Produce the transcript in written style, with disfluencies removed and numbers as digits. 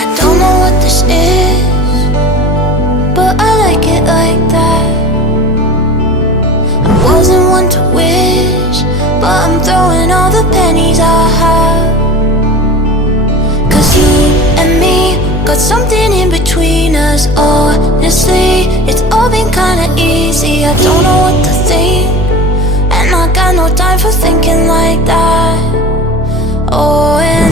I don't know what this is, but I like it like that. I wasn't one to wish, but I'm throwing all the pennies I have. 'Cause you and me got something in between us. Honestly, it's all been kinda easy. I don't know what to think, and I got no time for thinking like that. Oh, and